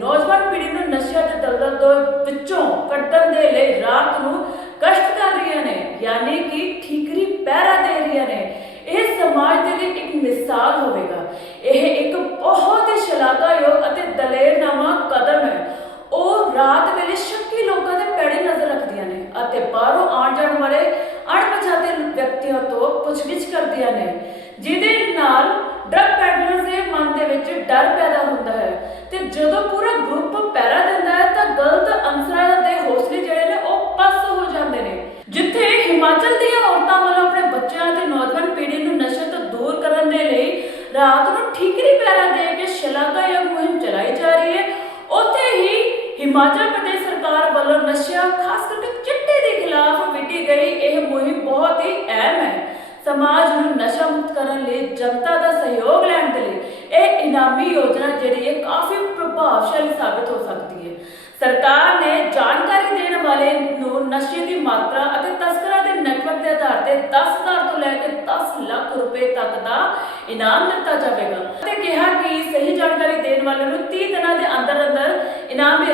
ਨੌਜਵਾਨ ਪੀੜ੍ਹੀ ਨੂੰ ਨਸ਼ਿਆਂ ਦੇ ਦਲਦਲ ਤੋਂ ਵਿੱਚੋਂ ਕੱਢਣ ਦੇ ਲਈ ਰਾਤ ਨੂੰ ਕਸ਼ਟ ਕਰ ਰਹੀਆਂ ਨੇ, ਯਾਨੀ ਕਿ ਠੀਕਰੀ ਪਹਿਰਾ ਦੇ ਰਹੀਆਂ ਨੇ। ਇਹ ਸਮਾਜ ਦੇ ਲਈ ਇੱਕ ਮਿਸਾਲ ਹੋਵੇਗਾ। ਇਹ ਇੱਕ ਬਹੁਤ ਹੀ ਸ਼ਲਾਘਾਯੋਗ ਅਤੇ ਦਲੇਰਨਾਮਾ ਕਦਮ ਹੈ। ਉਹ ਰਾਤ ਵੇਲੇ ਸ਼ੱਕੀ ਲੋਕਾਂ ਦੇ ਪੈੜੇ ਨਜ਼ਰ ਰੱਖਦੀਆਂ ਨੇ ਅਤੇ ਬਾਹਰੋਂ ਆਉਣ ਜਾਣ ਵਾਲੇ ਅਣਪਛਾਤੇ ਵਿਅਕਤੀਆਂ ਤੋਂ ਪੁੱਛਗਿੱਛ ਕਰਦੀਆਂ ਨੇ। ਜਦੋਂ ਪੂਰਾ ਗਰੁੱਪ ਪੈਰਾ ਦਿੰਦਾ ਹੈ ਤਾਂ ਗਲਤ ਅਨਸਰਾਂ ਦੇ ਹੌਸਲੇ ਜਿਹੜੇ ਨੇ ਉਹ ਪਸਤ ਹੋ ਜਾਂਦੇ ਨੇ। ਜਿੱਥੇ ਹਿਮਾਚਲ ਦੀਆਂ ਔਰਤਾਂ ਵੱਲੋਂ ਆਪਣੇ ਬੱਚਿਆਂ ਅਤੇ ਨੌਜਵਾਨ ਪੀੜ੍ਹੀ ਨੂੰ ਨਸ਼ੇ ਤੋਂ ਦੂਰ ਕਰਨ ਦੇ ਲਈ ਰਾਤ ਨੂੰ ਠੀਕਰੀ ਪਹਿਰਾ ਦੇ ਕੇ ਸ਼ਲਾਘਾਯੋਗ ਮੁਹਿੰਮ ਚਲਾਈ ਜਾ ਰਹੀ ਹੈ। ਉੱਥੇ ਹੀ ਹਿਮਾਚਲ ਪ੍ਰਦੇਸ਼ ਸਰਕਾਰ ਵੱਲੋਂ ਨਸ਼ਿਆਂ, ਖਾਸ ਕਰਕੇ ਚਿੱਟੇ ਦੇ ਖਿਲਾਫ ਵਿੱਢੀ ਗਈ ਇਹ ਮੁਹਿੰਮ ਬਹੁਤ ਹੀ ਅਹਿਮ ਹੈ। ਸਮਾਜ ਨੂੰ ਨਸ਼ਾ ਮੁਕਤ ਕਰਨ ਲਈ ਜਨਤਾ ਦਾ ਸਹਿਯੋਗ ਲੈਣ ਦੇ ਲਈ ਇਹ ਇਨਾਮੀ ਯੋਜਨਾ ਜਿਹੜੀ ਹੈ ਕਾਫੀ ਪ੍ਰਭਾਵਸ਼ਾਲੀ ਸਾਬਿਤ ਹੋ ਸਕਦੀ ਹੈ। ਸਰਕਾਰ ਨੇ ਜਾਣਕਾਰੀ ਦੇਣ ਵਾਲੇ ਨੂੰ ਨਸ਼ੇ ਦੀ ਮਾਤਰਾ ਅਤੇ ਤਸਕਰਾਂ ਦੇ ਨੈਟਵਰਕ ਦੇ ਆਧਾਰ ਤੇ 10000 ਤੋਂ ਲੈ ਕੇ 10 ਲੱਖ ਰੁਪਏ ਤੱਕ ਦਾ ਇਨਾਮ ਦਿੱਤਾ ਜਾਵੇਗਾ। ਅਤੇ ਕਿਹਾ ਕਿ ਸਹੀ ਜਾਣਕਾਰੀ ਦੇਣ ਵਾਲੇ ਨੂੰ 30 ਦਿਨਾਂ ਦੇ ਅੰਦਰ ਅੰਦਰ ਇਨਾਮ ਦੀ